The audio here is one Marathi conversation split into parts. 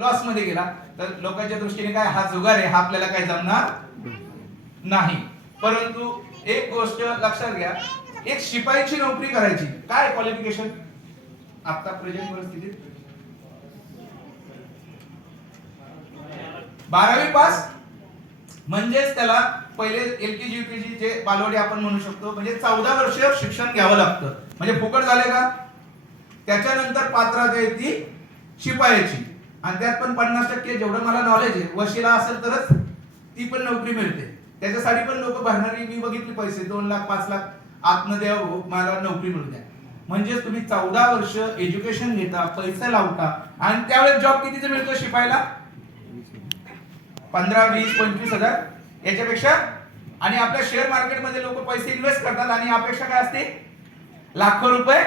लॉस मध्ये गेला तर लोकांच्या दृष्टीने काय हा जुगार आहे, हा आपल्याला काय जमणार नाही. परंतु एक गोष्ट लक्षात घ्या, एक शिपाईची नोकरी करायची काय क्वालिफिकेशन आता प्रेझेंट परिस्थितीत 12वी पास, म्हणजेच त्याला पहिले एलकेजी युकेजी जे बालवाडी आपण म्हणू शकतो, म्हणजे 14 वर्ष शिक्षण घ्यावं लागतं. म्हणजे फुकट झाले का? त्याच्यानंतर पात्रता येते शिपायाची, आणि त्यात पण 50% जेवढं मला नॉलेज आहे वशिला असेल तरच ती पण नोकरी मिळते. त्याच्यासाठी पण लोक भरणारी मी बघितले पैसे 2 लाख 5 लाख आत्म द्या मला नोकरी मिळू द्या. म्हणजे तुम्ही 14 वर्ष एज्युकेशन घेता, पैसे लावता, आणि त्यावेळेस जॉब कितीचा मिळतो शिपायला? 15, 20, 25 हजार याच्यापेक्षा. आणि आपल्या शेअर मार्केटमध्ये लोक पैसे इन्व्हेस्ट करतात आणि अपेक्षा काय असते? लाखो रुपये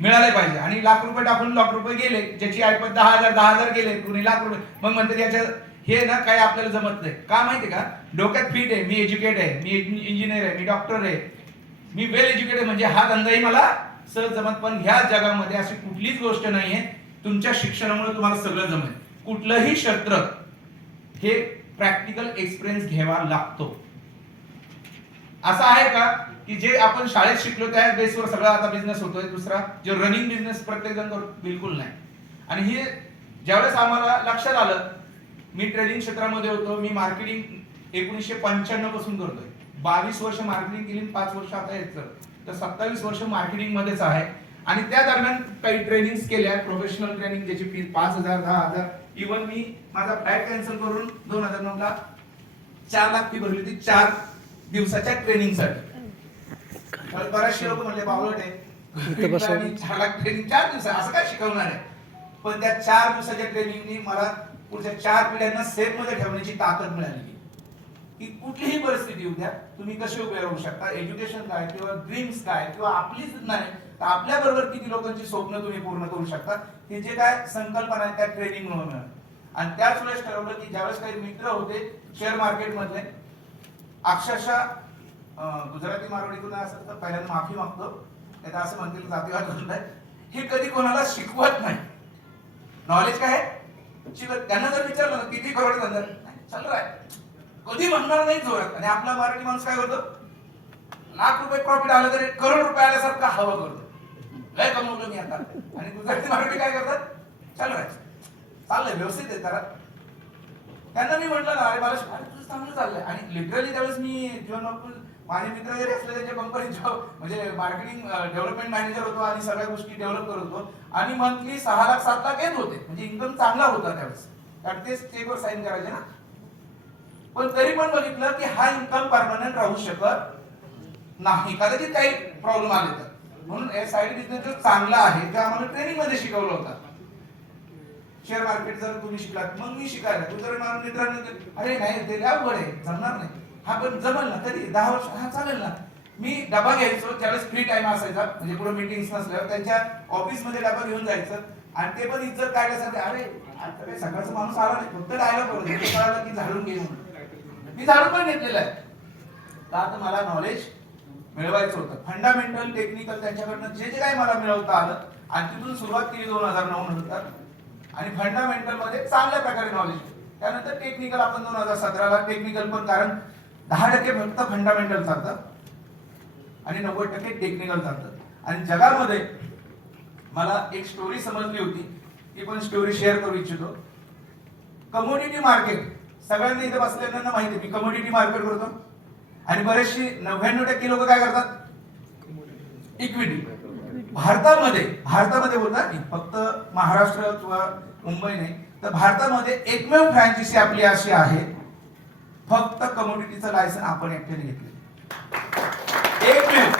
मिळाले पाहिजे. आणि लाख रुपये टाकून लाख रुपये गेले, ज्याची ऐपत 10,000 गेले, कुणी लाख रुपये, मग म्हणतात याच्या हे ना काही आपल्याला जमत नाही. का माहिती का? डोक्यात फिट आहे, मी एज्युकेट आहे, मी इंजिनियर आहे, मी डॉक्टर आहे, मी वेल एज्युकेटेड, म्हणजे हा धंदाही मला सहज जमत. पण ह्या जगामध्ये अशी कुठलीच गोष्ट नाहीये तुमच्या शिक्षणामुळे तुम्हाला सगळं जमेल. कुठलंही क्षेत्र हे प्रॅक्टिकल एक्सपिरियन्स घ्यावा लागतो. असं आहे का की जे आपण शाळेत शिकलो त्या बेसवर सगळं आता बिझनेस होतोय? दुसरा जे रनिंग बिझनेस प्रत्येक जण करतो? बिलकुल नाही. आणि हे ज्यावेळेस आम्हाला लक्षात आलं, मी ट्रेडिंग क्षेत्रामध्ये होतो, मी मार्केटिंग 1995 पासून करतोय, 22 वर्ष मार्केटिंग केली, 5 वर्ष आता यायचं, तर 27 वर्ष मार्केटिंग मध्येच आहे. आणि त्या दरम्यान काही ट्रेनिंग्स केल्या, प्रोफेशनल ट्रेनिंग, ज्याची फी 5,000 10,000, इव्हन मी माझा फ्लाईट कॅन्सल करून 2009 ला 4 लाख फी भरली होती 4 दिवसाच्या ट्रेनिंगसाठी. बरेचसे लोक म्हणले बावळट आहे, 4 लाख ट्रेनिंग 4 दिवस असं काय शिकवणार आहे? पण त्या 4 दिवसाच्या ट्रेनिंगनी मला पुढच्या 4 पिढ्यांना सेफ मध्ये ठेवण्याची ताकद मिळाली की कुठलीही परिस्थिती उद्या तुम्ही कशी उभे राहू शकता. एज्युकेशन काय किंवा ड्रीम्स काय किंवा आपलीच नाही तर आपल्या बरोबर किती लोकांची स्वप्न तुम्ही पूर्ण करू शकता, हे जे काय संकल्पना आहे त्या ट्रेनिंग मुळे मिळाली. आणि त्याच वेळेस ठरवलं की ज्यावेळेस काही मित्र होते शेअर मार्केट मधले, अक्षरशः गुजराती मारवाडीतून असं तर पहिल्यांदा माफी मागतो, त्यात असं म्हणतील जातीवाद करताय, हे कधी कोणाला शिकवत नाही. नॉलेज काय आहे शिकत. त्यांना जर विचारलं ना किती करोड धंदा चालू आहे, कधी म्हणणार नाही जोरात. आणि आपला मराठी माणूस काय करतो? लाख रुपये प्रॉफिट आलं तरी करोड रुपये आल्यासारखं हवा करतो, लय कमवलं मी आता. आणि गुजराती मराठी काय करतात? चालू आहे, चाललंय व्यवस्थित आहे जरा. त्यांना मी म्हटलं ना अरे मला तुझं चांगलं चाललंय. आणि लिटरली त्यावेळेस मी जीवन माझे मित्र जरी असले त्याच्या कंपनी जॉब म्हणजे मार्केटिंग डेव्हलपमेंट मॅनेजर होतो आणि सगळ्या गोष्टी डेव्हलप करत होतो. आणि मंथली 6 लाख 7 लाख येत होते, म्हणजे इन्कम चांगला होता त्यावेळेस, कारण ते स्टेपवर साईन करायचे ना. पण तरी पण बघितलं की हा इन्कम परमनंट राहू शकत नाही, कदाचित काही प्रॉब्लेम आले तर. म्हणून साईड बिझनेस जो चांगला आहे ते आम्हाला ट्रेनिंग मध्ये शिकवलं होतं. शेअर मार्केट जर तुम्ही शिकलात मग मी शिकायला, तू जर मला मित्रांनी अरे नाही ते अवघड आहे जमणार नाही, हा पण जमल ना, कधी 10 वर्ष हा चालेल ना. मी डबा घ्यायचो ज्यावेळेस फ्री टाइम असायचा, म्हणजे पुढे मीटिंग्स नसल्यावर त्यांच्या ऑफिस मध्ये डबा घेऊन जायचं. आणि ते पण इज्जत काढण्यासाठी, अरे आता काही सकाळचा माणूस आला नाही, फक्त डायलॉग करू दे, कळालं की झाडून घे म्हणून. मी झाडून पण घेतलेलं आहे का तर मला नॉलेज मिळवायचं होतं, फंडामेंटल टेक्निकल त्यांच्याकडनं जे जे काही मला मिळवता आलं. आणि तिथून सुरुवात केली 2009 नंतर. आणि फंडामेंटल मध्ये चांगल्या प्रकारे नॉलेज. त्यानंतर टेक्निकल आपण 2017 ला टेक्निकल पण, कारण 10% फक्त फंडामेंटल चालतं आणि 90% टेक्निकल चालतं. आणि जगामध्ये मला एक स्टोरी समजली होती, ती पण स्टोरी शेअर करू इच्छितो. कमोडिटी मार्केट सगळ्यांना इथे बसलेल्यांना माहिती आहे, मी कमोडिटी मार्केट करतो. आणि बरेचशी 99% लोक काय करतात? इक्विटी. भारतामध्ये बोलतात की फक्त महाराष्ट्र किंवा मुंबई नाही तर भारतामध्ये एकमेव फ्रँचायझी आपली अशी आहे, फक्त कमोडिटीचं लायसन आपण एकट्याने घेतले. एकमेव.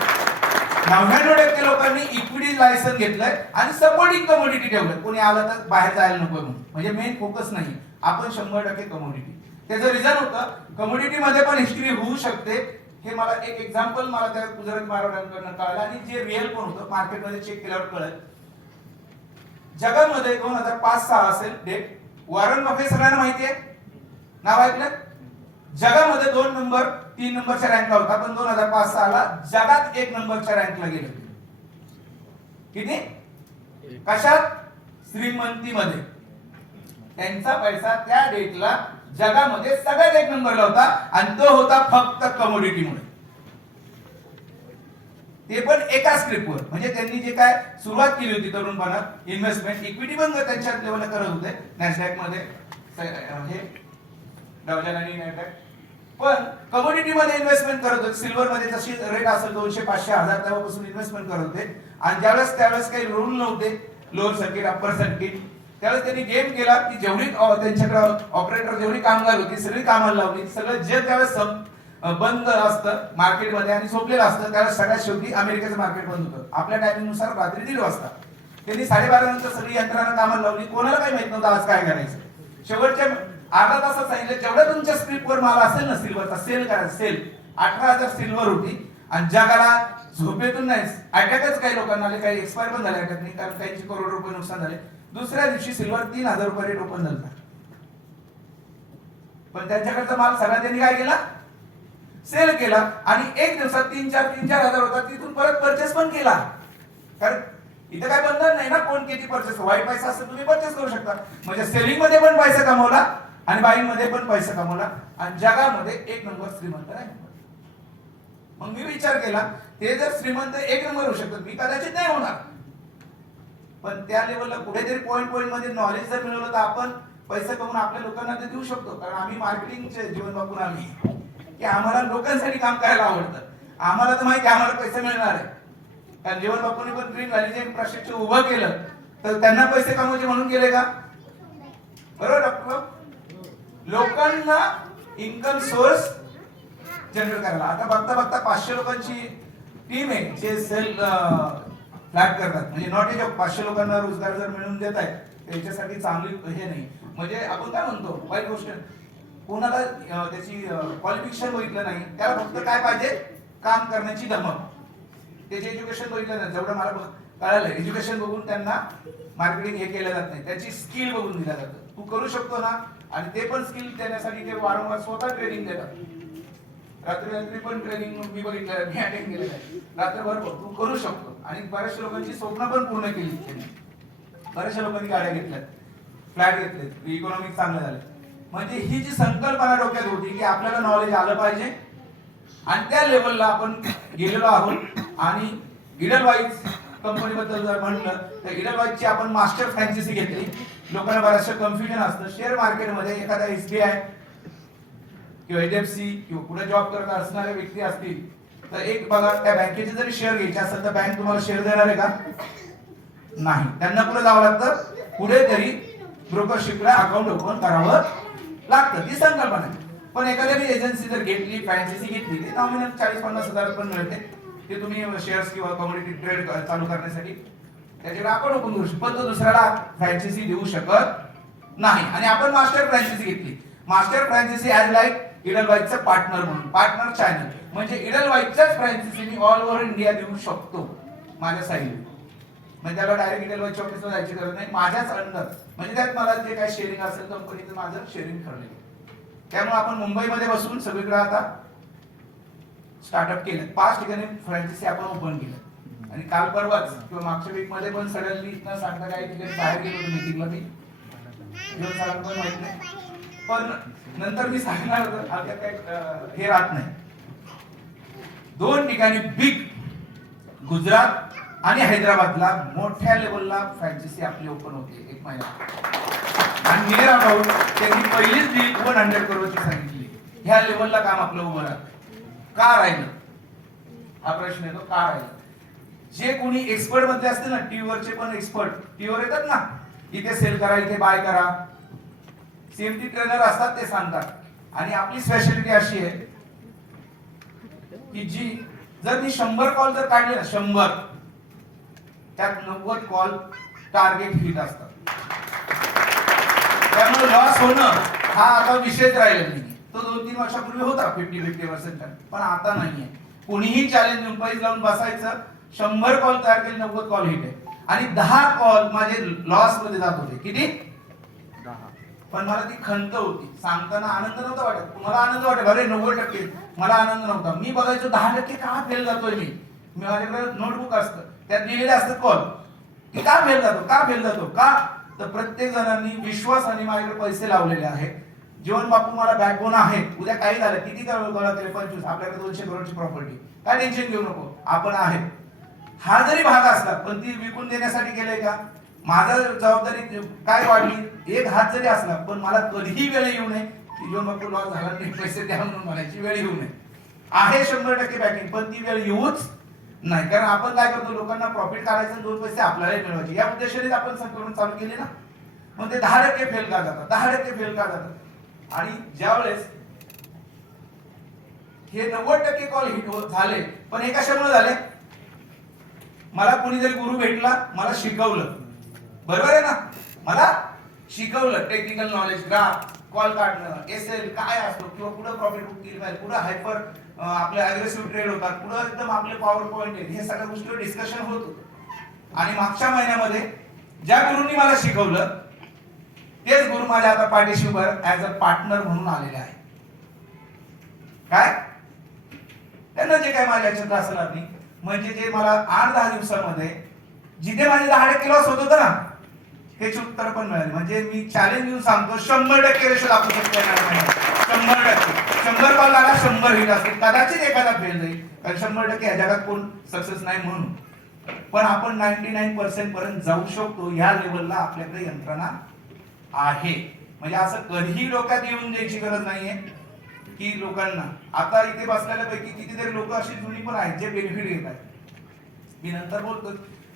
99% लोकांनी इक्विटी लायसन घेतलंय आणि सपोर्टिंग कमोडिटी ठेवलंय. कोणी आलं तर बाहेर जायला नको म्हणून, म्हणजे मेन फोकस नाही, आपण 100% कमोडिटी. त्याचं रिझन होतं कमोडिटी मध्ये पण हिस्ट्री होऊ शकते. हे मला एक एक्झाम्पल मला त्या गुजराती मारवाड्यांकडून कळलं आणि जे रिअल पण होतं मार्केटमध्ये चेक केल्यावर कळलं. जगामध्ये 2005-6 असेल डेट, वॉरन बफे सगळ्यांना माहिती आहे, नाव ऐकलं? जगामध्ये 2 नंबर 3 नंबरच्या रँकला होता, पण 2005-6 ला जगात 1 नंबरच्या रँकला गेले. किती? कशात? श्रीमंतीमध्ये. त्यांचा पैसा त्या डेटला जगामध्ये सगळ्यात एक नंबरला होता आणि तो होता फक्त कमोडिटीमुळे. ते पण एका स्क्रिप्टवर. म्हणजे त्यांनी जे काय सुरुवात केली होती तरुणपणात इन्व्हेस्टमेंट इक्विटी पण त्यांच्या लेवलला करत होते नॅसडॅक मध्ये हे डाउ जोन्स आणि नॅसडॅक, पण कमोडिटी मध्ये इन्व्हेस्टमेंट करत होते. सिल्वर मध्ये जशी रेट असेल 200, 500, 1000 तेव्हापासून इन्व्हेस्टमेंट करत होते. आणि त्यावेळेस काही रूल नव्हते, लोअर सर्किट अप्पर सर्किट. त्यावेळेस त्यांनी गेम केला की जेवढी त्यांच्याकडे ऑपरेटर जेवढी कामगार होती सगळी कामाला लावली. सगळं जग त्यावेळेस बंद असतं मार्केटमध्ये आणि झोपलेलं असतं. त्यावेळेस सगळ्यात शेवटी अमेरिकेचं मार्केट बंद होतं. आपल्या टायमिंग नुसार रात्री 1:30 वाजता त्यांनी 12:30 नंतर सगळी यंत्रणा कामाला लावली. कोणाला काही माहित नव्हतं आज काय करायचं. शेवटच्या अर्धा तासात सांगितलं जेवढ्या तुमच्या स्क्रिप्टवर माल असेल ना सिल्वरचा सेल करायचा. सेल 18,000 सिल्वर होती आणि जगाला झोपेतून नाही अटॅकच काही लोकांना आले, काही एक्सपायर पण झाले अटॅकने, कारण त्यांची करोड रुपये नुकसान झाले. दुसऱ्या दिवशी सिल्वर 3,000 रुपये रेट ओपन झाला. पण त्यांच्याकडचा माल सगळा त्यांनी काय केला, सेल केला आणि एक दिवसात 3-4 हजार होता तिथून परत परचेस पण केला. कारण इथे काय बंधन नाही ना कोण किती परचेस, वाईट पैसा असेल तुम्ही परचेस करू शकता. म्हणजे सेलिंग मध्ये पण पैसा कमवला आणि बाईंग मध्ये पण पैसा कमवला आणि जगामध्ये एक नंबर श्रीमंत आहे. मग मी विचार केला ते जर श्रीमंत एक नंबर होऊ शकतात, मी कदाचित नाही होणार, पण त्या लेवलला कुठेतरी पॉइंट मध्ये नॉलेज जर मिळवलं तर आपण पैसा कमवून आपल्या लोकांना ते देऊ शकतो. कारण आम्ही मार्केटिंगचे जीवन वापरून आम्ही की आम्हाला लोकांसाठी काम करायला आवडतं. आम्हाला तर माहिती आम्हाला पैसे मिळणार आहे. कारण जीवन बापूंनी पण ग्रीन व्हॅलीचे प्रशिक्षण उभं केलं तर त्यांना पैसे कमवायचे म्हणून केले का? बरोबर डॉक्टर. लोकांना इन्कम सोर्स जनरेट करायला. आता बघता बघता 500 लोकांची टीम आहे जे सेल फ्लॅट करतात. म्हणजे नॉट ए 500 लोकांना रोजगार जर मिळवून देत आहेत त्यांच्यासाठी चांगली हे नाही. म्हणजे आपण काय म्हणतो वाईट गोष्ट, कोणाला त्याची क्वालिफिकेशन बघितलं नाही, त्याला फक्त काय पाहिजे काम करण्याची धमक. त्याचे एज्युकेशन बघितलं नाही, जेवढं मला कळालं एज्युकेशन बघून त्यांना मार्केटिंग हे केलं जात नाही, त्याची स्किल बघून दिलं जातं. तू करू शकतो ना, आणि ते पण स्किल देण्यासाठी ते वारंवार स्वतः ट्रेनिंग देतात. रात्री पण ट्रेनिंग मी बघितलं, मी अटेंड केलेलं आहे. रात्रभर तू करू शकतो. आणि बऱ्याचशा लोकांची स्वप्न पण पूर्ण केली त्यांनी. बऱ्याचशा लोकांनी गाड्या घेतल्यात, फ्लॅट घेतले, इकॉनॉमिक चांगलं झालं. म्हणजे ही जी संकल्पना डोक्यात होती की आपल्याला नॉलेज आलं पाहिजे आणि त्या लेवलला आपण गेलेलो आहोत. आणि इडलवाईज कंपनी बद्दल जर म्हटलं तर इडलवाईजची आपण मास्टर फ्रँचायझी घेतली. लोकांना बराचसं कन्फ्युजन असतं शेअर मार्केटमध्ये. एखादा SBI किंवा HDFC किंवा पुढे जॉब करत असणारे व्यक्ती असतील तर एक बघा, त्या बँकेचे जरी शेअर घ्यायचे असेल तर बँक तुम्हाला शेअर देणार आहे का? नाही. त्यांना पुढे जावं लागतं, पुढे तरी ब्रोकरशिपला अकाउंट ओपन करावं लागतं. ती संकल्पना आहे. पण एखाद्या एजन्सी जर घेतली, फ्रँचायझी घेतली, ते नॉमिनल 40-50 हजार पण मिळते. ते तुम्ही शेअर्स किंवा कमोडिटी ट्रेड चालू करण्यासाठी त्याच्याकडे अकाउंट ओपन करू शकतो. पण तो दुसऱ्याला फ्रँचायझी देऊ शकत नाही. आणि आपण मास्टर फ्रँचायझी घेतली. मास्टर फ्रँचायझी ॲज लाईक इडलवाईजचा पार्टनर म्हणून, पार्टनर चॅनल. म्हणजे इडलवाईजच्याच फ्रँचायझी मी ऑल ओव्हर इंडिया देऊ शकतो माझ्या साईडला. म्हणजे त्याला डायरेक्ट इडलवाईजच्या ऑफिसला जायची गरज नाही. माझ्याच अंडर, म्हणजे त्यात मला जे काही शेअरिंग असेल कंपनीचं माझं शेअरिंग ठरलेलं. त्यामुळे आपण मुंबईमध्ये बसून सगळीकडे आता स्टार्टअप केले. 5 ठिकाणी फ्रँचायझी आपण ओपन केलं. आणि काल परवाच किंवा मागच्या वीक मध्ये पण सडनली न सांगता काही ठिकाणी बाहेर गेलो होतो मीटिंगला. मी जेव्हा सरांना पण माहित नाही, पण नंतर मी सांगणार होतो आता काय हे राहत नाही. 2 ठिकाणी बिग, गुजरात आणि हैदराबादला मोठ्या लेवलला फ्रँचायझी आपली ओपन होते 1 महिना. आणि नियर अबाउट त्यांनी पहिलीच डील 100 करोडची सांगितली. ह्या लेवलला काम आपलं उभं राहतं. का राहिलं हा प्रश्न येतो, का राहिलं? जे कोणी एक्सपर्ट मध्ये असते ना, टीव्हीवरचे पण एक्सपर्ट टीव्हीवर येतात ना, इथे सेल करा, इथे बाय करा, CMT ट्रेनर असतात, ते सांगतात. आणि आपली स्पेशालिटी अशी आहे की जी जर मी 100 कॉल जर काढले ना, 100 त्यात 90 कॉल टार्गेट हिट असतात. त्यामुळे लॉस होणं हा आता विषयच राहिला नाही. तो 2-3 वर्षापूर्वी होता 50-50%, पण आता नाहीये. कोणीही चॅलेंज घेऊन पैसे लावून बसायचं, 100 कॉल तयार केले, 90 कॉल हिट आहे. आणि 10 कॉल माझे लॉस मध्ये जात होते. किती? 10. पण मला ती खंत होती. सांगताना आनंद नव्हता वाटत. तुम्हाला आनंद वाटेल, अरे 90%, मला आनंद नव्हता. मी बघायचो 10% का फेल जातोय मी. माझ्याकडे नोटबुक असतं, त्यात लिहिलेले असतात कॉल की का फेल जातो, का फेल जातो, का? तर प्रत्येक जणांनी विश्वासाने माझ्याकडे पैसे लावलेले आहेत. जीवन बापू मला बॅकबोन आहे. उद्या काही झालं, किती गोळा केले 25, आपल्याकडे 200 करोडची प्रॉपर्टी, काय टेन्शन घेऊ नको, आपण आहे. हा जरी भाग असला पण ती विकून देण्यासाठी केलंय का? माझा जबाबदारी काय वाढली, एक हात जरी असला पण मला कधीही वेळ येऊ नये की जीवन बापू लॉस झाला नाही, पैसे द्या म्हणून म्हणायची वेळ येऊ नये. आहे 100% बॅकिंग, पण ती वेळ येऊच नाही. कारण आपण काय करतो, लोकांना प्रॉफिट काढायचं, 2 पैसे आपल्यालाही मिळवायचे या उद्देशाने आपण संकलन चालू केले ना. मग ते 10% फेल का जातात, 10% फेल का जातात. आणि ज्यावेळेस हे 90% कॉल हिट झाले, पण हे कशामुळे झाले? मला कुणीतरी गुरु भेटला, मला शिकवलं, बरोबर आहे ना, मला शिकवलं टेक्निकल नॉलेज, ग्राफ, कॉल काढणं, एसएल काय असतो, किंवा कुठं प्रॉफिट बुक केली पाहिजे, कुठं हायपर आपले अग्रेसिव्ह ट्रेड होतात, कुठं एकदम आपले पॉवर पॉईंट आहेत, हे सगळ्या गोष्टीवर डिस्कशन होत होतं. आणि मागच्या महिन्यामध्ये ज्या गुरूंनी मला शिकवलं तेच गुरु माझ्या आता पाठीशी उभं ऍज अ पार्टनर म्हणून आलेले आहे. काय त्यांना जे काय माझ्या याच्यात असणार नाही, म्हणजे जे मला 8-10 दिवसामध्ये जिथे माझे 10% लॉस होत होतं ना, त्याची उत्तर पण मिळाली. म्हणजे मी चॅलेंज देऊन सांगतो, 100% रेशो दाखवू शकतो. 100%, 100 कॉल लागला 100 हिट असतील, कदाचित एखादा फेल जाईल, कारण 100% या जगात कोण सक्सेस नाही म्हणून. पण आपण 99% पर्यंत जाऊ शकतो. या लेवलला आपल्याकडे यंत्रणा आहे. म्हणजे असं कधीही डोक्यात येऊन द्यायची गरज नाहीये की लोकांना, आता इथे बसलेल्या पैकी कितीतरी लोक अशी जुनी पण आहेत जे बेनिफिट घेत आहेत, मी नंतर बोलतो.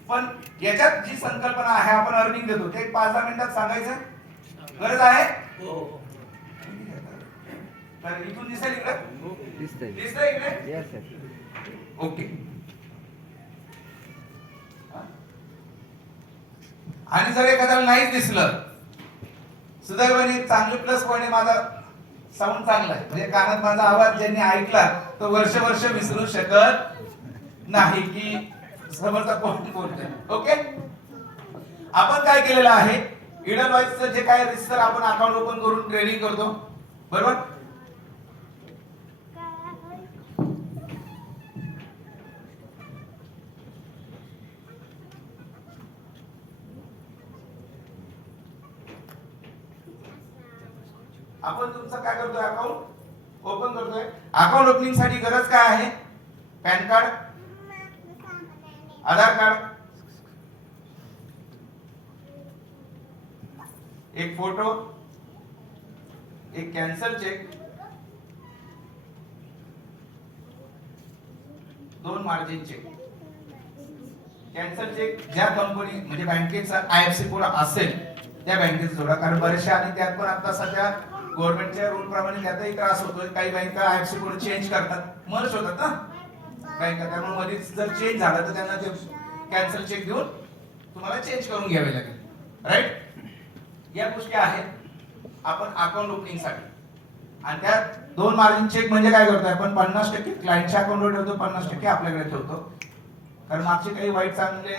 पण याच्यात जी संकल्पना आहे, आपण अर्निंग देतो, ते 5-10 मिनिटात सांगायचं गरज आहे. तर इथून दिसेल इकडे, दिसतंय इकडे, ओके. आणि जर एखाद्याला नाहीच दिसलं, सुदैवाने चांगले प्लस पॉइंट आहे, माझा साऊंड चांगला आहे, म्हणजे कानात माझा आवाज ज्यांनी ऐकला तो वर्ष विसरू शकत नाही की समोरचा कोण बोलतोय. ओके, आपण काय केलेलं आहे, इडलवाईजचं जे काय रिसर्च आपण अकाउंट ओपन करून ट्रेडिंग करतो, बरोबर. आपण तुमचं काय करतोय, अकाउंट ओपन करतोय. अकाउंट ओपनिंग साठी गरज काय आहे? पॅन कार्ड, आधार कार्ड, एक फोटो, एक cancel cheque, 2 margin cheque. Cancel cheque ज्या कंपनी म्हणजे बँकेचा आयएफसी कोड असेल त्या बँकेत जोडा, कारण बरेचशा आणि त्यात पण आता सध्या गव्हर्नमेंटच्या रूल प्रमाणे त्यातही त्रास होतोय. काही बँका आयएफसी कोड चेंज करतात, मर्ज होतात ना बँका, त्यामुळे मध्येच जर चेंज झाला तर त्यांना ते कॅन्सल चेक देऊन तुम्हाला चेंज करून घ्यावे लागेल, राईट. या गोष्टी आहेत आपण अकाउंट ओपनिंग साठी. आणि त्यात 2 मार्जिन चेक म्हणजे काय करतोय आपण, 50% क्लायंटच्या अकाउंटवर ठेवतो, 50% आपल्याकडे ठेवतो. कारण मागचे काही वाईट चांगले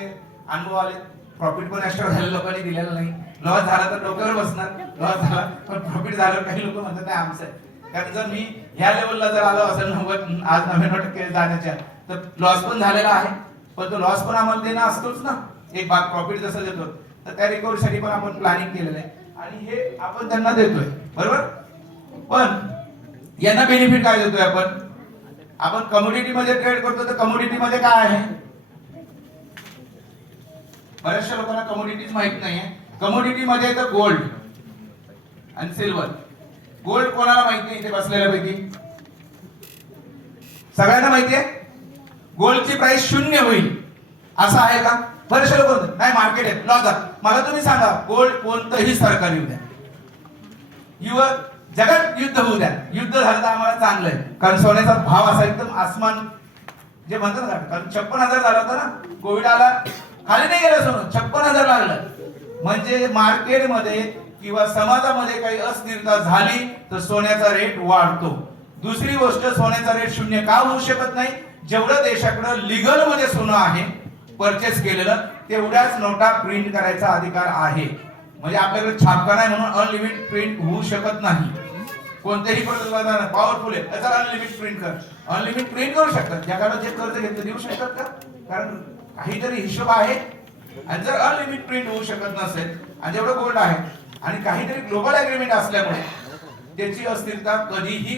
अनुभव आले, प्रॉफिट पण एक्स्ट्रा झाले, लोकांनी दिलेलं नाही, लॉस झाला तर डोक्यावर बसणार, लॉस झाला पण प्रॉफिट झाल्यावर काही लोक म्हणतात नाही आमचं आहे. कारण जर मी ह्या लेवलला जर आलो असेल 90 आज 99% जाण्याच्या, तर लॉस पण झालेला आहे, पण तो लॉस पण आम्हाला देणं असतोच ना, एक भाग प्रॉफिट जसं देतो, तर त्या रिकव्हरी साठी पण आपण प्लॅनिंग केलेलं आहे आणि हे आपण त्यांना देतोय, बरोबर. पण यांना बेनिफिट काय देतोय आपण कमोडिटी मध्ये ट्रेड करतो, तर कमोडिटी मध्ये काय आहे, बऱ्याचशा लोकांना कमोडिटीज माहित नाहीये. कमोडिटी मध्ये येतं गोल्ड आणि सिल्वर. गोल्ड कोणाला माहित नाही इथे बसलेल्यापैकी? सगळ्यांना माहिती आहे गोल्डची प्राइस 0 होईल असं आहे का? बरेचशे लोक नाही मार्केट आहे लॉस झाला. मला तुम्ही सांगा, गोल्ड कोणतंही सरकार येऊ द्या, जगात युद्ध होऊ द्या, युद्ध झालं तर आम्हाला चांगलं आहे, कारण सोन्याचा भाव असा एकदम आसमान जे म्हणतात ना, कारण 56,000 झाला होता ना, कोविड आला, खाली नाही गेलं सोनं, 56,000 लागलं. म्हणजे मार्केटमध्ये किंवा समाजामध्ये काही अस्थिरता झाली तर सोन्याचा रेट वाढतो. दुसरी गोष्ट, सोन्याचा रेट 0 का होऊ शकत नाही? जेवढं देशाकडे लीगल मध्ये सोनं आहे परचेस केलेलं, तेवढ्याच नोटा प्रिंट करायचा अधिकार आहे. म्हणजे आपल्याकडे छापका नाही म्हणून अनलिमिटेड प्रिंट होऊ शकत नाही. कोणतेही पॉवरफुल आहे त्याचा अनलिमिटेड प्रिंट कर, अनलिमिटेड प्रिंट करू शकतात. ज्याकडे जे कर्ज घेतलं देऊ शकतात का? कारण काहीतरी हिशोब आहे. आणि जर अनलिमिटेड प्रिंट होऊ शकत नसेल आणि जेवढं गोल्ड आहे आणि काहीतरी ग्लोबल अग्रीमेंट असल्यामुळे त्याची अस्थिरता कधीही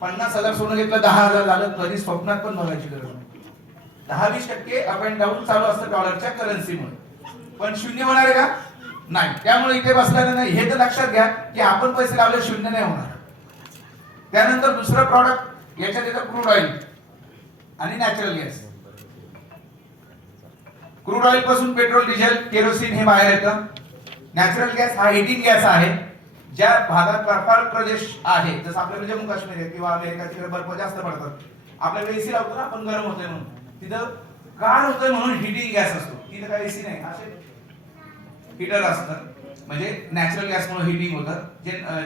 50,000 सोनं घेतलं 10,000 झालं, कधी स्वप्नात पण बघायची गरज नाही. 10-20% अप अँड डाऊन चालू असतं डॉलरच्या करन्सीमुळे, पण शून्य होणार आहे का? नाही. त्यामुळे इथे बसल्यानं नाही, हे तर लक्षात घ्या की आपण पैसे लावले शून्य नाही होणार. त्यानंतर दुसरं प्रॉडक्ट याच्यात येतं क्रूड ऑइल आणि नॅचरल गॅस. क्रूड ऑइल पासून पेट्रोल, डिझेल, केरोसिन हे बाहेर येतं. नॅचरल गॅस हा हिटिंग गॅस आहे. ज्या भागात बर्फाळ प्रदेश आहे, जसं आपल्याकडे जम्मू काश्मीर आहे किंवा अमेरिका, तिकडे बर्फ जास्त पडतात, आपल्याकडे एसी लावतो ना आपण, गरम होतोय म्हणून, तिथं गार होतोय म्हणून हिटिंग गॅस असतो. तिथं काही एसी नाही, असे हीटर असतं. म्हणजे नॅचरल गॅसमुळे हिटिंग होतं.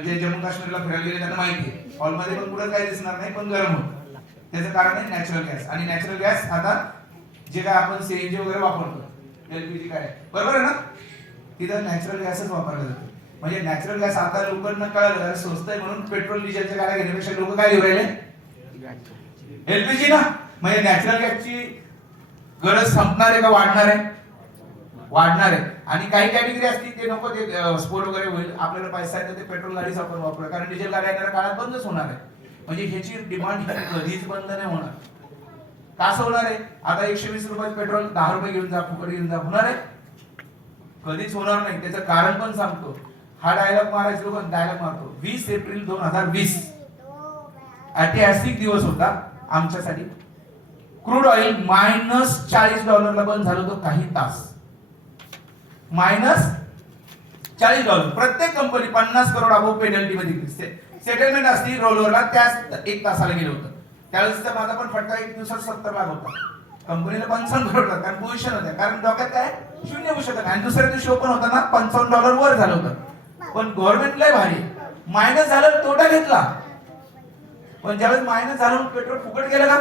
जे जम्मू काश्मीरला फिरायला गेले त्यांना माहिती आहे, हॉलमध्ये पण पुढे काही दिसणार नाही पण गरम होतं. त्याचं कारण आहे नॅचरल गॅस. आणि नॅचरल गॅस आता जे काय आपण सीएनजी वगैरे वापरतो, एलपीजी काय, बरोबर आहे ना, तिथं नॅचरल गॅसच वापरला जातो. म्हणजे नॅचरल गॅस आता लोकांना कळलं स्वस्त आहे म्हणून पेट्रोल डिझेलच्या गाड्या घेण्यापेक्षा लोक काय घेऊन राहिले, एलपीजी ना. म्हणजे नॅचरल गॅसची गरज संपणार आहे का वाढणार आहे? वाढणार आहे. आणि काही कॅटेगरी असतील ते नको, ते स्पोर्ट वगैरे होईल, आपल्याला पैसा आहे तर ते पेट्रोल गाडीच आपण वापरूया, कारण डिझेल गाड्या येणाऱ्या काळात बंदच होणार आहे. म्हणजे ह्याची डिमांड कधीच बंद नाही होणार. कसं होणार आहे? आता 120 रुपये पेट्रोल 10 रुपये घेऊन जा, फुकट घेऊन जा, होणार आहे? कधीच होणार नाही. त्याचं कारण पण सांगतो. हा डायलॉग मारायचे लोक डायलॉग मारतो. 20 एप्रिल 2020 ऐतिहासिक दिवस होता आमच्यासाठी. क्रूड ऑइल -$40 बंद झालं होतं काही तास. -$40. प्रत्येक कंपनी 50 करोड अबो पेनल्टी मध्ये सेटलमेंट असती रोलवरला, त्याच 1 तासाला गेलं होतं. त्यावेळेस माझा पण फटका 1 दिवसात 70 लाख होता. कंपनीला 55 करोड होता, कारण पोझिशन होत्या, कारण डोक्यात काय शून्य होऊ शकत नाही. आणि दुसऱ्या दिवशी ओपन होता ना $55 वर झालं होतं. पण गव्हर्नमेंट लय भारी, मायनस झालं तोटा घेतला. पण ज्यावेळेस मायनस झालं पेट्रोल फुकट गेलं का,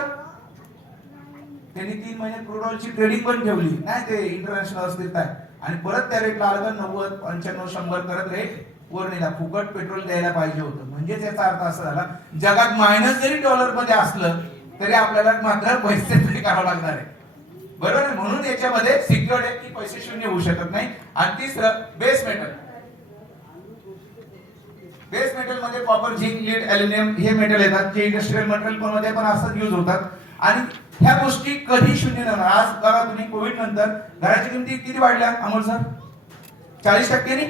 त्यांनी 3 महिने क्रूड ऑइलची ट्रेडिंग पण ठेवली नाही, ते इंटरनॅशनल अस्थिरता आहे. आणि परत त्या रेटला आलं 90, 95, 100 करत रेट वर नेला. फुकट पेट्रोल द्यायला पाहिजे होतं. म्हणजे त्याचा अर्थ असा झाला, जगात मायनस जरी डॉलर मध्ये असलं तरी आपल्याला मात्र पैसे पे करावं लागणार आहे, बरोबर आहे. म्हणून याच्यामध्ये सिक्युअर्ड आहे की पैसे शून्य होऊ शकत नाही. आणि तिसरं बेस मेटल. बेस मेटल मध्ये कॉपर, झिंक, लीड, ॲल्युमिनियम हे मेटल येतात, जे इंडस्ट्रियल मटेरियल पण मध्ये पण असंच यूज होतात. आणि ह्या गोष्टी कधी शून्य नव्हणार. आज बघा तुम्ही, कोविड नंतर घराच्या किमती किती वाढल्या अमोल सर? 40%नी,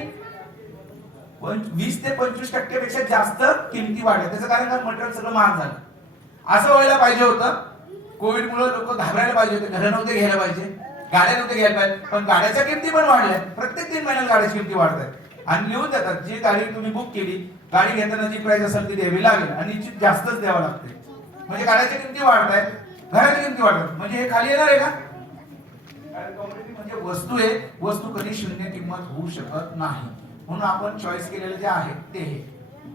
20 ते 25% पेक्षा जास्त किमती वाढल्या. त्याचं कारण काय? मटेरियल सगळं महाग झालं. असं व्हायला पाहिजे होतं. कोविड मुळे लोक घाबरायला पाहिजे होते, घरं नव्हते घ्यायला पाहिजे, गाड्या नव्हते घ्यायला पाहिजे, पण गाड्याच्या किमती पण वाढल्या. प्रत्येक 3 महिन्यात गाड्याची किमती वाढतात. आणि लिहून देतात, जी गाडी तुम्ही बुक केली, गाडी घेताना जी प्राइस असेल ती द्यावी लागेल आणि निश्चित जास्तच द्यावं लागते. म्हणजे गाड्याच्या किमती वाढत आहेत, घराच्या किमती वाढतात. म्हणजे हे खाली येणार आहे का? म्हणजे वस्तू आहे, वस्तू कधी शून्य किंमत होऊ शकत नाही. म्हणून आपण चॉईस केलेलं जे आहे ते हे.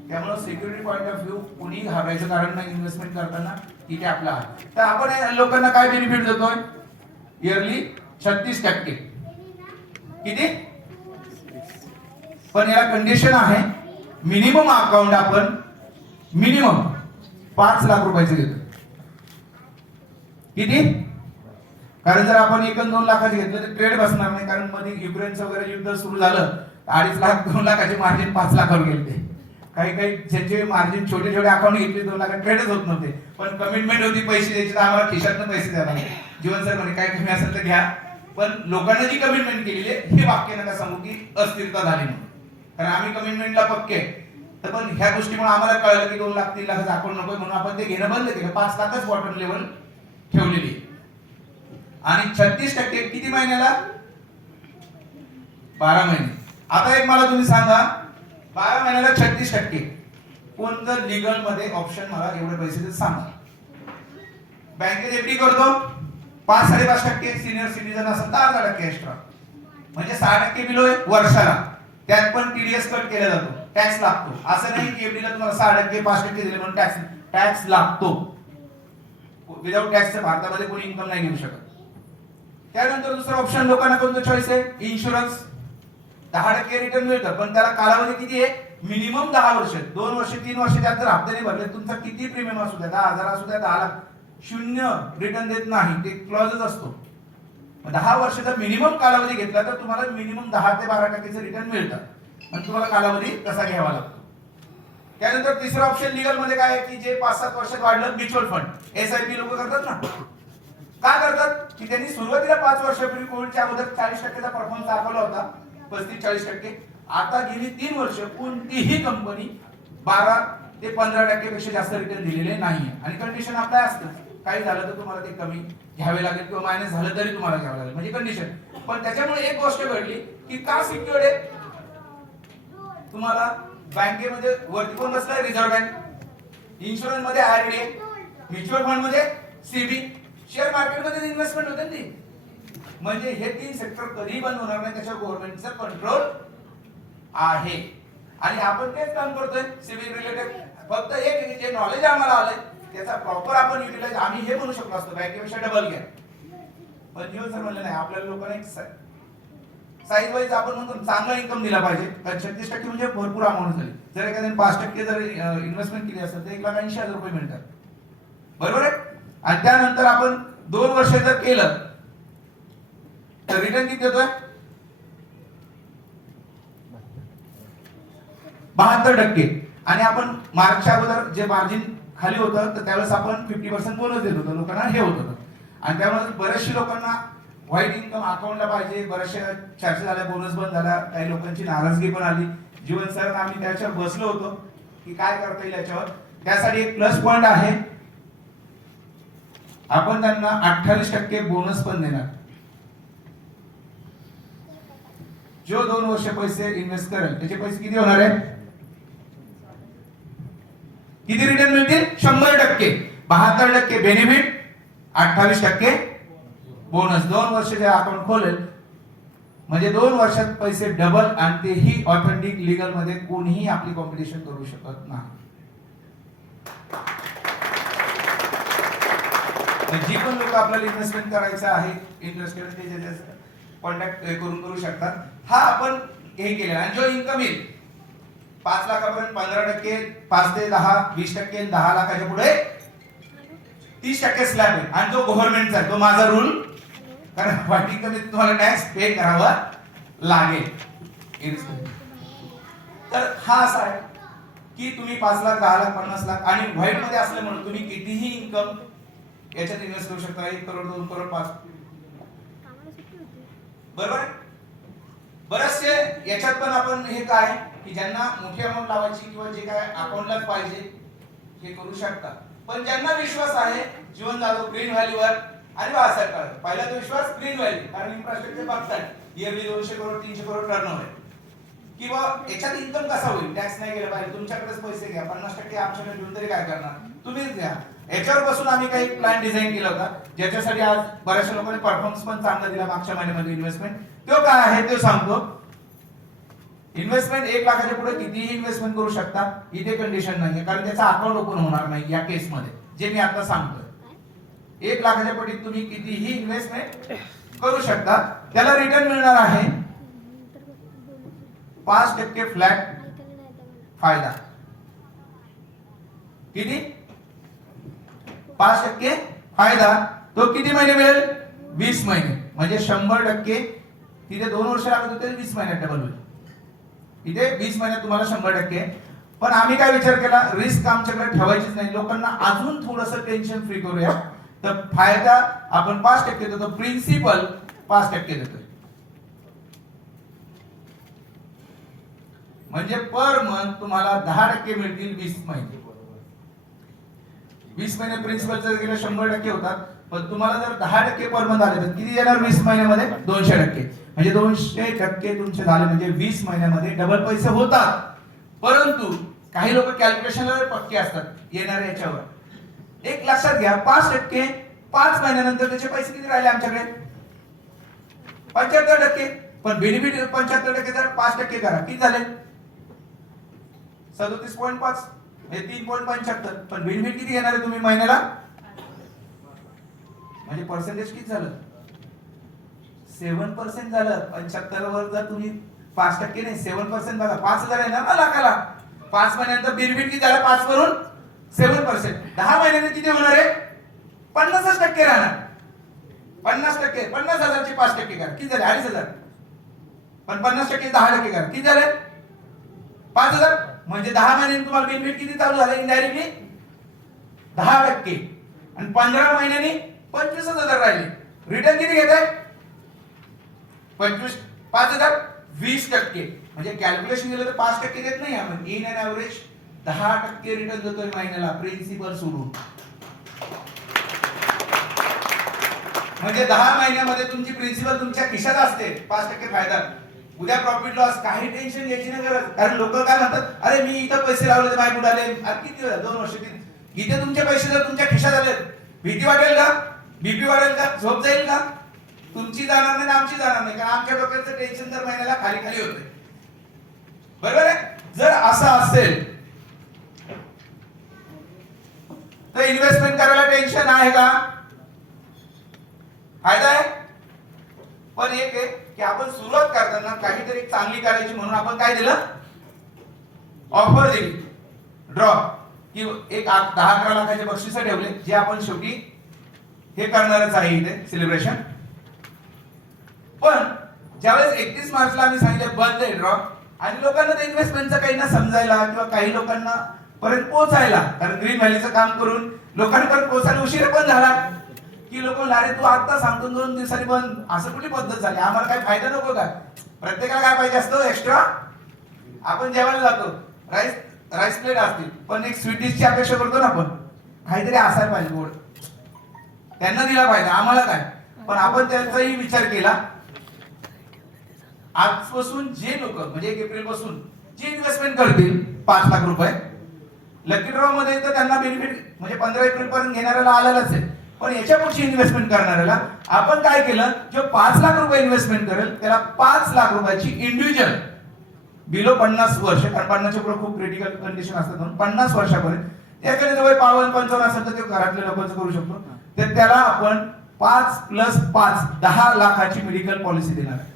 त्यामुळे सिक्युरिटी पॉईंट ऑफ व्ह्यू कोणी घाबरायचं कारण नाही. इन्व्हेस्टमेंट करताना तिथे आपला आहे. तर आपण लोकांना काय बेनिफिट देतोय? इयरली 36%. किती? पण याला कंडिशन आहे, मिनिमम अकाउंट आपण मिनिमम 5 लाख रुपयाचं घेतो. किती? कारण जर आपण 1-2 लाखाचे घेतलं तर ट्रेड बसणार नाही. कारण मध्ये युक्रेनचं वगैरे युद्ध सुरू झालं, 2.5 लाख 2 लाखाचे मार्जिन 5 लाखावर गेले. काही ज्यांचे मार्जिन छोटे छोटे अकाउंट घेतले 2 लाख ट्रेडच होत नव्हते. पण कमिटमेंट होती पैसे द्यायची, तर आम्हाला खिशातनं पैसे द्यावा नाही. जीवन सर म्हणे काय कमी असेल तर घ्या. पण लोकांना जी कमिटमेंट केलेली आहे हे वाक्य नका सांगू की अस्थिरता झाली म्हणून, कारण आम्ही कमिटमेंटला पक्के. तर पण ह्या गोष्टीमुळे आम्हाला कळलं की 2 लाख 3 लाखाचं अकाउंट नको, म्हणून आपण ते घेणं बंद केलं. 5 लाखच बॉटम लेवल ठेवलेली. आणि 36% किती महिन्याला? 12 महिने. आता एक मला तुम्ही सांगा, 12 महिन्याला 36%, कोणतं लीगल मध्ये ऑप्शन मला एवढे पैसे देत सांगा. बँकेत एफडी करतो 5-5.5%, सिनियर सिटीजन असेल तर 10% एक्स्ट्रा, म्हणजे 6% बिलो आहे वर्षाला. त्यात पण टीडीएस कट केला जातो, टॅक्स लागतो. असं नाही की एफडीला तुम्हाला 6%, 5% दिले म्हणून टॅक्स लागतो. विदाउट टॅक्स भारतामध्ये कोणी इन्कम नाही घेऊ शकत. त्यानंतर दुसरा ऑप्शन लोकांना कोणतं चॉईस आहे? इन्शुरन्स. 10% रिटर्न मिळतं, पण त्याला कालावधी किती आहे? मिनिमम 10 वर्ष. 2 वर्ष 3 वर्ष त्यात जर हप्ते नाही भरले, तुमचा किती प्रीमियम असू द्या, 10,000 असू द्या, 10 लाख, शून्य रिटर्न देत नाही. ते क्लॉजच असतो. 10 वर्षाचा मिनिमम कालावधी घेतला तर तुम्हाला मिनिमम 10 ते 12% रिटर्न मिळतं. आणि तुम्हाला कालावधी तसा घ्यावा लागतो. त्यानंतर तिसरं ऑप्शन लीगल मध्ये काय आहे की जे 5-7 वर्षात वाढलं म्युच्युअल फंड SIP लोक करतात ना. काय करतात की त्यांनी सुरुवातीला 5 वर्षापूर्वी कोविडच्या अगोदर 40%चा परफॉर्मन्स दाखवला होता, 35-40%. आता गेली 3 वर्ष कोणतीही कंपनी 12 ते 15% पेक्षा जास्त रिटर्न दिलेले नाहीये. आणि कंडिशन अप्लाय असतं, काही झालं तर तुम्हाला ते कमी घ्यावे लागेल किंवा मायनस झालं तरी तुम्हाला घ्यावं लागेल, म्हणजे कंडिशन. पण त्याच्यामुळे एक गोष्ट घडली की का सिक्युअर्ड आहे तुम्हाला. बँकेमध्ये वरती कोण बसलाय, रिझर्व्ह बँक. इन्शुरन्स मध्ये RDA, म्युच्युअल फंड मध्ये CB, शेअर मार्केट मध्ये इन्व्हेस्टमेंट होते ती. म्हणजे हे 3 सेक्टर कधी बंद होणार नाही, त्याच्यावर गव्हर्नमेंटचा कंट्रोल आहे. आणि आपण तेच काम करतोय सिव्हिल रिलेटेड. फक्त एक जे नॉलेज आम्हाला आलंय त्याचा प्रॉपर आपण युटिलाइज आम्ही हे म्हणू शकलो असतो बँकेपेक्षा डबल घ्या. पण जीवन सर म्हणलं नाही, आपल्याला लोकांना एक साईज वाईज आपण म्हणतो चांगला इन्कम दिला पाहिजे. कारण 36% म्हणजे भरपूर अमाऊंट झाली. जर एखाद्याने 5% जर इन्व्हेस्टमेंट केली असेल तर 1,80,000 रुपये मिळतात, बरोबर आहे. आणि त्यानंतर आपण 2 वर्ष जर केलं तर रिटर्न किती येतोय, 72%. आणि आपण मार्चच्या अगोदर जे मार्जिन खाली होतं तर त्यावेळेस आपण 50% बोनस देत होतो लोकांना, हे होत होतं. आणि त्यामुळे बरेचशे लोकांना व्हाईट इन्कम अकाउंटला पाहिजे, बऱ्याचशा चर्चा झाल्या, बोनस बंद झाला, काही लोकांची नाराजगी पण आली. जीवन सर आम्ही त्याच्यावर बसलो होतो की काय करता येईल याच्यावर. त्यासाठी एक प्लस पॉइंट आहे, आपण त्यांना 28% बोनस पण देणार. जो 2 वर्ष पैसे इन्व्हेस्ट करेल त्याचे पैसे किती होणार आहे, किती रिटर्न मिळतील, 100%. 72% बेनिफिट, 28% बोनस. 2 वर्ष जे अकाउंट खोलेल म्हणजे 2 वर्षात पैसे डबल. आणि तेही ऑथेंटिक लीगल मध्ये कोणीही आपली कॉम्पिटिशन करू शकत नाही. जी पण लोक आपल्याला इन्व्हेस्टमेंट करायचं आहे इंटरेस्टेड ते कॉन्टॅक्ट करून करू शकतात. हा आपण हे केलेला. आणि जो इन्कम येईल 5 लाखापर्यंत 15%, 5 ते 10, 20%, 10 लाखाच्या पुढे 30% स्लॅब आहे. आणि जो गव्हर्नमेंटचा आहे तो माझा रूल, कारण वाटी कमी तुम्हाला टॅक्स पे करावा लागेल. तर हा असा आहे की तुम्ही 5 लाख, 10 लाख, 50 लाख आणि व्हाईट मध्ये असल्यामुळे तुम्ही कितीही इन्कम याच्यात इन्व्हेस्ट करू शकता. 1 करोड, 2 करोड, 5, बरोबर. बरेचसे याच्यात पण आपण हे काय की ज्यांना मोठी अमाऊंट लावायची किंवा जे काय अकाउंटलाच पाहिजे हे करू शकता. पण ज्यांना विश्वास आहे जीवन जाधव ग्रीन व्हॅल्यूवर आणि बाळासाहेब वर, पहिला तो विश्वास ग्रीन व्हॅल्यू, कारण इन्फ्रास्ट्रक्चर बघतात इयरली 200 करोड 300 करोड टर्नओव्हर आहे. किंवा याच्यात इन्कम कसा होईल, टॅक्स नाही गेला पाहिजे, तुमच्याकडेच पैसे घ्या, 50% आमच्याकडे घेऊन तरी काय करणार, तुम्हीच घ्या. याच्यावर बसून आम्ही काही प्लॅन डिझाईन केला होता ज्याच्यासाठी आज बऱ्याचशा लोकांनी परफॉर्मन्स पण चांगला दिला मागच्या महिन्यामध्ये. इन्व्हेस्टमेंट तो काय आहे ते सांगतो. इन्व्हेस्टमेंट 1 लाखाच्या पुढे कितीही इन्व्हेस्टमेंट करू शकता, इथे कंडिशन नाहीये, कारण त्याचा अकाउंट ओपन होणार नाही या केस मध्ये, जे मी आता सांगतोय. 1 लाखाच्या पटीत तुम्ही कितीही इन्व्हेस्टमेंट करू शकता. त्याला रिटर्न मिळणार आहे 5% फ्लॅट फायदा. किती, 5% फायदा. तो किती महिने मिळेल, 20 महिने. म्हणजे 100%. तिथे 2 वर्ष लागत होते, 20 महिन्यात डबल होईल. इथे 20 महिन्यात तुम्हाला 100%. पण आम्ही काय विचार केला, रिस्क आमच्याकडे ठेवायचीच नाही, लोकांना अजून थोडंसं टेन्शन फ्री करूया. तर फायदा आपण 5% देतो, प्रिन्सिपल 5% देतोय. म्हणजे पर मंथ तुम्हाला 10% मिळतील 20 महिने. 20 महिने प्रिन्सिपल जर गेले 100% होतात. पण तुम्हाला जर 10% पर मंथ आले तर किती येणार 20 महिन्यामध्ये, 200%. म्हणजे 200% तुमचे झाले, म्हणजे 20 महिन्यामध्ये डबल पैसे होतात. परंतु काही लोक कॅल्क्युलेशनला पक्के असतात येणाऱ्या याच्यावर. एक लक्षात घ्या, 5% 5 महिन्यानंतर त्याचे पैसे किती राहिले आमच्याकडे, 75%. पण बेनिफिट 75% जर 5% करा, किती झाले 37.5, हे 3.75. पण बेनिफिट किती घेणार आहे तुम्ही महिन्याला, म्हणजे पर्सेंटेज किती झालं, 7% झालं. 75 वर जर तुम्ही 5% नाही 7% बघा, 5,000 येणार ना लाखाला. 5 महिन्यानंतर बेनिफिट किती झालं, 5 वरून 7%. 10 महिन्याने किती होणार आहे, 50% राहणार. 50%, 50,000ची 5% करा, किती झाले? 2,500. पण 50% 10% करा, किती झाले? 5,000. म्हणजे 10 महिन्यांनी तुम्हाला बेनिफिट किती चालू झाले? इनडायरेक्टली 10%. आणि 15 महिन्यांनी 25,000 राहिले. रिटर्न किती घेत आहे? 5,000 20%. म्हणजे कॅल्क्युलेशन केलं तर 5% देत नाही आपण. इन अन ऍव्हरेज 10% रिटर्न देतोय महिन्याला, प्रिन्सिपल सोडून. म्हणजे 10 महिन्यामध्ये तुमची प्रिन्सिपल तुमच्या खिशात असते. 5% फायदा. उद्या प्रॉफिट लॉस काही टेन्शन घ्यायची नाही गरज. कारण लोक काय म्हणतात, अरे मी इथं पैसे लावले तर माझे बुडाले. अरे किती वेळा? 2 वर्ष. इथे तुमचे पैसे जर तुमच्या खिशात आले, भीती वाटेल का? बीपी वाढेल का? झोप जाईल का? तुमची जाणार नाही, आमची जाणार नाही. कारण आमच्या डोक्याचं टेन्शन दर महिन्याला खाली खाली होते. बरोबर आहे? जर असं असेल तर इन्व्हेस्टमेंट करायला टेन्शन आहे का? फायदा आहे. पण एक आहे की आपण सुरुवात करताना काहीतरी चांगली करायची म्हणून आपण काय दिलं? ऑफर दिली, ड्रॉ, की एक 10-11 लाखाचे बक्षीस ठेवले, जे आपण शेवटी हे करणारच आहे इथे सेलिब्रेशन. पण ज्यावेळेस 31 मार्चला आम्ही सांगितलं बंद आहे ड्रॉ, आणि लोकांना ते इन्व्हेस्टमेंटचं काही ना समजायला किंवा काही लोकांना पर्यंत पोहोचायला, कारण ग्रीन व्हॅलीचं काम करून लोकांपर्यंत पोहोचायला उशीर पण झाला, की लोक अरे तू आता सांगतो 2 दिवसांनी बंद, असं कुठली पद्धत झाली? आम्हाला काही फायदा नको का? प्रत्येकाला काय पाहिजे असतं? एक्स्ट्रा. आपण जेवायला जातो, राईस प्लेट असतील, पण एक स्वीट डिशची अपेक्षा करतो ना आपण, काहीतरी असायला पाहिजे गोड. त्यांना दिला पाहिजे, आम्हाला काय? पण आपण त्यांचाही विचार केला. आजपासून जे लोक म्हणजे 1 एप्रिल पासून जे इन्व्हेस्टमेंट करतील 5 लाख रुपये लकी ड्रॉ मध्ये, तर त्यांना बेनिफिट म्हणजे 15 एप्रिल पर्यंत घेणाऱ्याला आलेलाच आहे. पण याच्या पुढची इन्व्हेस्टमेंट करणाऱ्याला आपण काय केलं, जो 5 लाख रुपये इन्व्हेस्टमेंट करेल त्याला 5 लाख रुपयाची इंडिव्हिज्युअल बिलो 50 वर्ष, कारण 50च्या पुढे खूप क्रिटिकल कंडिशन असतात म्हणून 50 वर्षापर्यंत त्याकडे जवळ 52-55 असेल तर ते घरातल्या लोकांचं करू शकतो. तर त्याला आपण 5 + 5 10 लाखाची मेडिकल पॉलिसी देणार आहे.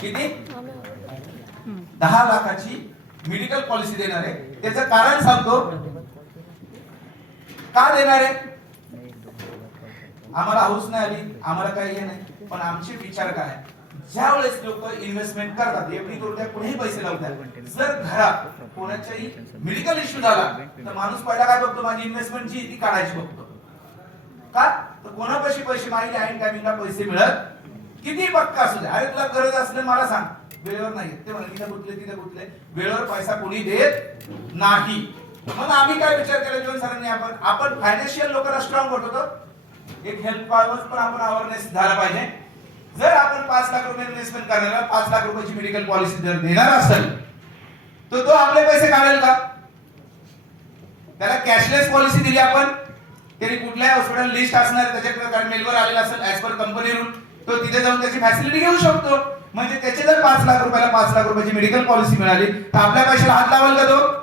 किती? 10 लाखाची मेडिकल पॉलिसी देणार आहे. त्याचं कारण सांगतो का देणार आहे. आम्हाला हाऊस नाही आली, आम्हाला काही हे नाही, पण आमचे विचार काय, ज्या वेळेस लोक इन्व्हेस्टमेंट करतात, एफडी करून त्या कुठेही पैसे लावतात, जर घरात कोणाच्याही मेडिकल इश्यू झाला तर माणूस पहिला काय बघतो? माझी इन्व्हेस्टमेंट जी ती काढायची बघतो. का? तर कोणापाशी पैसे मागितले ऐन टायमिंगला पैसे मिळत किती पक्का असू दे, अरे तुला गरज असले मला सांग, वेळेवर नाही ते म्हणा, तिथे गुतले तिथे गुतले, वेळेवर पैसा कोणी देत नाही. मग आम्ही काय विचार केला जीवन सरांनी, आपण फायनान्शियल लोकांना स्ट्रॉंग करतो, एक हेल्थ पावर पण आपण अवेअरनेस झाला पाहिजे. जर आपण 5 लाख रुपये इन्व्हेस्टमेंट करण्याला 5 लाख रुपयाची मेडिकल पॉलिसी जर देणार असेल तर तो आपले पैसे काढेल का? त्याला कॅशलेस पॉलिसी दिली आपण, तरी कुठल्याही हॉस्पिटल लिस्ट असणार त्याच्याकडे मेलवर आलेला असेल ऍज पर कंपनी रूल, तो तिथे जाऊन त्याची फॅसिलिटी घेऊ शकतो. म्हणजे त्याचे जर 5 लाख रुपयाला 5 लाख रुपयाची मेडिकल पॉलिसी मिळाली तर आपल्या पैशाला हात लावाल का तो?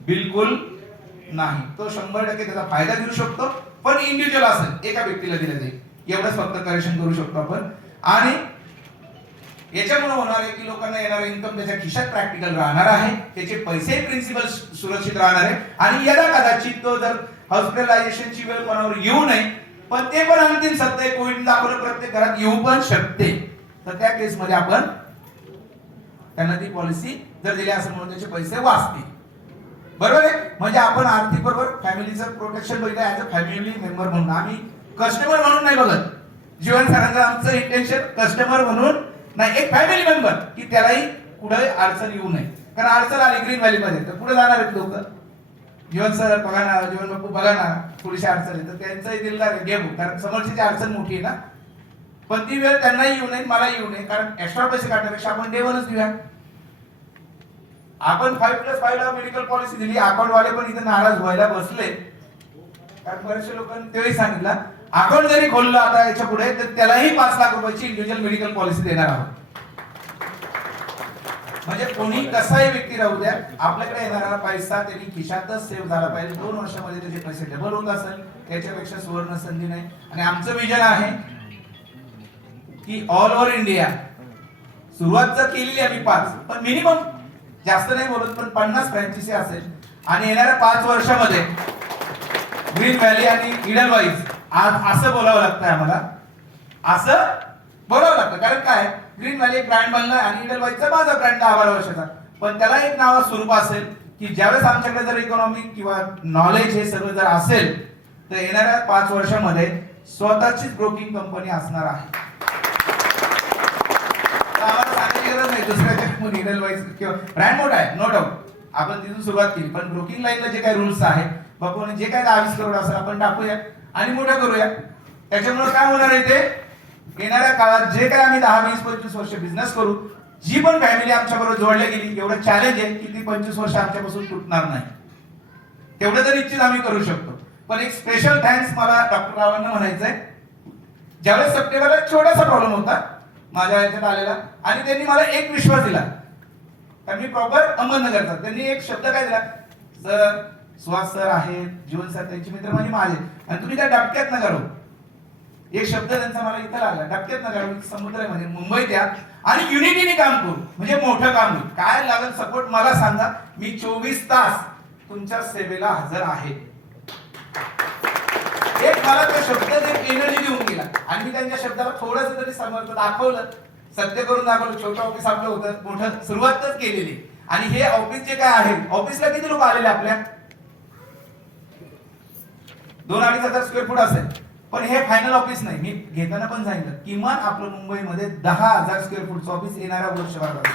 बिलकुल नाही. तो 100% त्याचा फायदा घेऊ शकतो. पण इंडिव्हिज्युअल असेल, एका व्यक्तीला दिलं जाईल, एवढंच फक्त करेक्शन करू शकतो आपण. आणि याच्यामुळे होणार आहे की लोकांना येणारा इन्कम त्याच्या खिशात प्रॅक्टिकल राहणार आहे, त्याचे पैसे प्रिन्सिपल सुरक्षित राहणार आहे. आणि यदा कदाचित तो जर हॉस्पिटलायझेशनची वेळ कोणावर येऊ नये, पण ते पण अंतिम सत्य आहे, कोविड दाखवलं प्रत्येक घरात येऊ पण शकते, तर त्या केस मध्ये आपण त्यांना ती पॉलिसी जर दिली असेल म्हणून त्याचे पैसे वाचतील. बरोबर आहे? म्हणजे आपण आर्थिक बरोबर फॅमिलीचं प्रोटेक्शन बघितलं ऍज अ फॅमिली मेंबर म्हणून, आम्ही कस्टमर म्हणून नाही बघत. जीवन सरांचं आमचं इंटेन्शन कस्टमर म्हणून नाही, एक फॅमिली मेंबर, की त्यालाही कुठे अडचण येऊ नये. कारण अडचण आली ग्रीन व्हॅली मध्ये तर पुढे जाणार आहेत लोक, जीवन सर बघा ना, जीवन बापू बघा ना, थोडीशी अडचण आहे तर त्यांचंही दिलदार आहे, घेऊ, कारण समोरची अडचण मोठी आहे ना. पण ती वेळ त्यांनाही येऊ नये, मला येऊ नये, कारण एक्स्ट्रा पैसे काढण्यापेक्षा आपण डे 1च देऊया. आपण 5+5 ला मेडिकल पॉलिसी दिली, अकाउंट वाले पण इथे नाराज व्हायला बसले, कारण बरेचसे लोकांनी तेही सांगितलं अकाउंट जरी खोललं आता याच्या पुढे तर त्यालाही 5 लाख रुपयाची इंडिव्हिज्युअल मेडिकल पॉलिसी देणार आहोत. म्हणजे कोणी कसाही व्यक्ती राहू द्या, आपल्याकडे येणारा पैसा त्यांनी खिशातच सेव्ह झाला पाहिजे. 2 वर्षामध्ये त्याचे पैसे डबल होत असेल, त्याच्यापेक्षा सुवर्ण संधी नाही. आणि आमचं विजन आहे की ऑल ओव्हर इंडिया सुरुवात जर केलेली आम्ही 5, पण मिनिमम जास्त नाही बोलत, पण 50 फ्रँचायझी असेल आणि येणाऱ्या 5 वर्षामध्ये ग्रीन व्हॅली आणि इडलवाईज आज असं बोलावं लागतंय आम्हाला, असं बोलावं लागतं. कारण काय, ग्रीन व्हॅली एक ब्रँड बनलाय आणि इडलवाईजचा माझा ब्रँड 10-12 वर्षाचा, पण त्याला एक नाव स्वरूप असेल की ज्यावेळेस आमच्याकडे जर इकॉनॉमिक किंवा नॉलेज हे सगळं जर असेल तर येणाऱ्या 5 वर्षामध्ये स्वतःचीच ब्रोकिंग कंपनी असणार आहे. आम्हाला सांगायची गरज नाही दुसऱ्याच्या इडलवाईज किंवा ब्रँड मोठा आहे, नो डाऊट, आपण तिथून सुरुवात केली, पण ब्रोकिंग लाईनला जे काही रूल्स आहेत बापूने जे काही 10-20 करोड असेल आपण टाकूया आणि मोठं करूया. त्याच्यामुळे काय होणार आहे ते, येणाऱ्या काळात जे काही आम्ही 10-20-25 वर्ष बिझनेस करू, जी पण फॅमिली आमच्या बरोबर जोडल्या गेली, एवढं चॅलेंज आहे की ती 25 वर्ष आमच्यापासून तुटणार नाही. तेवढं तर निश्चित आम्ही करू शकतो. पण एक स्पेशल थँक्स मला डॉक्टर रावांना म्हणायचंय. ज्यावेळेस सप्टेंबरला एक छोटासा प्रॉब्लेम होता माझ्या याच्यात आलेला आणि त्यांनी मला एक विश्वास दिला, कारण मी प्रॉपर अहमदनगरचा. त्यांनी एक शब्द काय दिला, सर सुहास सर आहेत, जीवन सर त्यांचे मित्र म्हणजे माझे, आणि तुम्ही त्या डबक्यात नका राहू. एक शब्द त्यांचा मला इथं लागला, डबक्यात नका राहू, समुद्र आहे म्हणजे मुंबईत या आणि युनिटीने काम करू, म्हणजे मोठं काम होईल. काय लागेल सपोर्ट मला सांगा, मी 24 तास तुमच्या सेवेला हजर आहे. एक मला तो शब्द एक एनर्जी देऊन गेला आणि मी त्यांच्या शब्दाला थोडंसं तरी समर्थ दाखवलं, सत्य करून दाखवलं. छोटं ऑफिस आपलं होतं, मोठं सुरुवातच केलेली. आणि हे ऑफिस जे काय आहे, ऑफिसला किती लोक आलेले आपल्या, 2-2.5 हजार स्क्वेअर फूट असेल, पण हे फायनल ऑफिस नाही. मी घेताना पण सांगितलं किमान आपलं मुंबईमध्ये 10,000 स्क्वेअर फूटचं ऑफिस येणाऱ्या वर्षभरात,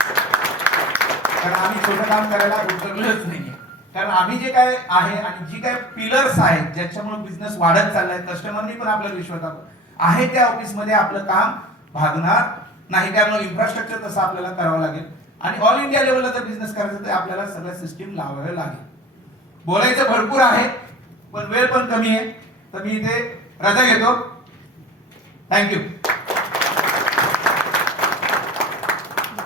कारण आम्ही छोटं काम करायला उतरलोच नाहीये. कारण आम्ही जे काय आहे आणि जी काय पिलर्स आहेत ज्याच्यामुळे बिझनेस वाढत चाललाय, कस्टमरनी पण आपल्याला विश्वास आहे, त्या ऑफिसमध्ये आपलं काम भागणार नाही. त्यामुळे इन्फ्रास्ट्रक्चर तसं आपल्याला करावं लागेल आणि ऑल इंडिया लेवलला जर बिझनेस करायचं तर आपल्याला सगळ्या सिस्टीम लावाव्या लागेल. बोलायचं भरपूर आहे पण वेळ पण कमी आहे, तर मी इथे रजा घेतो. थँक्यू.